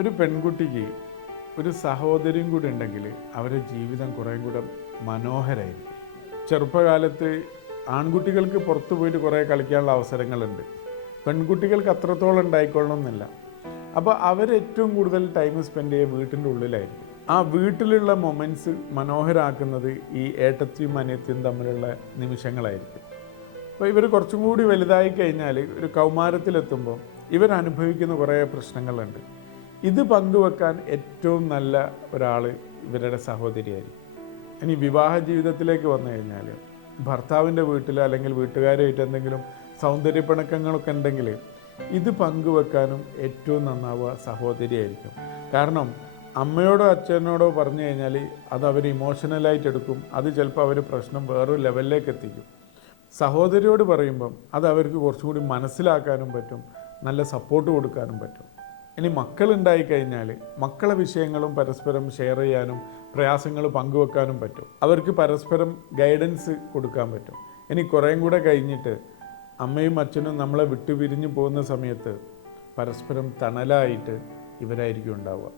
ഒരു പെൺകുട്ടിക്ക് ഒരു സഹോദരിയും കൂടി ഉണ്ടെങ്കിൽ അവരുടെ ജീവിതം കുറേ കൂടെ മനോഹരമായിരിക്കും. ചെറുപ്പകാലത്ത് ആൺകുട്ടികൾക്ക് പുറത്തു പോയിട്ട് കുറേ കളിക്കാനുള്ള അവസരങ്ങളുണ്ട്, പെൺകുട്ടികൾക്ക് അത്രത്തോളം ഉണ്ടായിക്കൊള്ളണമെന്നില്ല. അപ്പോൾ അവരേറ്റവും കൂടുതൽ ടൈം സ്പെൻഡ് ചെയ്യുക വീട്ടിൻ്റെ ഉള്ളിലായിരിക്കും. ആ വീട്ടിലുള്ള മൊമെൻറ്റ്സ് മനോഹരമാക്കുന്നത് ഈ ഏട്ടത്തിയും അനിയത്തിയും തമ്മിലുള്ള നിമിഷങ്ങളായിരിക്കും. അപ്പോൾ ഇവർ കുറച്ചും കൂടി വലുതായി കഴിഞ്ഞാൽ ഒരു കൗമാരത്തിലെത്തുമ്പോൾ ഇവരനുഭവിക്കുന്ന കുറേ പ്രശ്നങ്ങളുണ്ട്. ഇത് പങ്കുവെക്കാൻ ഏറ്റവും നല്ല ഒരാൾ ഇവരുടെ സഹോദരിയായിരിക്കും. ഇനി വിവാഹ ജീവിതത്തിലേക്ക് വന്നു കഴിഞ്ഞാൽ ഭർത്താവിൻ്റെ വീട്ടിൽ അല്ലെങ്കിൽ വീട്ടുകാരുമായിട്ട് എന്തെങ്കിലും സൗന്ദര്യപ്പിണക്കങ്ങളൊക്കെ ഉണ്ടെങ്കിൽ ഇത് പങ്കുവെക്കാനും ഏറ്റവും നന്നാവുക സഹോദരിയായിരിക്കും. കാരണം അമ്മയോടോ അച്ഛനോടോ പറഞ്ഞു കഴിഞ്ഞാൽ അത് അവർ ഇമോഷണലായിട്ട് എടുക്കും. അത് ചിലപ്പോൾ അവർ പ്രശ്നം വേറൊരു ലെവലിലേക്ക് എത്തിക്കും. സഹോദരിയോട് പറയുമ്പം അത് അവർക്ക് കുറച്ചുകൂടി മനസ്സിലാക്കാനും പറ്റും, നല്ല സപ്പോർട്ട് കൊടുക്കാനും പറ്റും. ഇനി മക്കളുണ്ടായി കഴിഞ്ഞാൽ മക്കളെ വിഷയങ്ങളും പരസ്പരം ഷെയർ ചെയ്യാനും പ്രയാസങ്ങൾ പങ്കുവെക്കാനും പറ്റും. അവർക്ക് പരസ്പരം ഗൈഡൻസ് കൊടുക്കാൻ പറ്റും. ഇനി കുറേയും കൂടെ കഴിഞ്ഞിട്ട് അമ്മയും അച്ഛനും നമ്മളെ വിട്ടുപിരിഞ്ഞു പോകുന്ന സമയത്ത് പരസ്പരം തണലായിട്ട് ഇവരായിരിക്കും ഉണ്ടാവുക.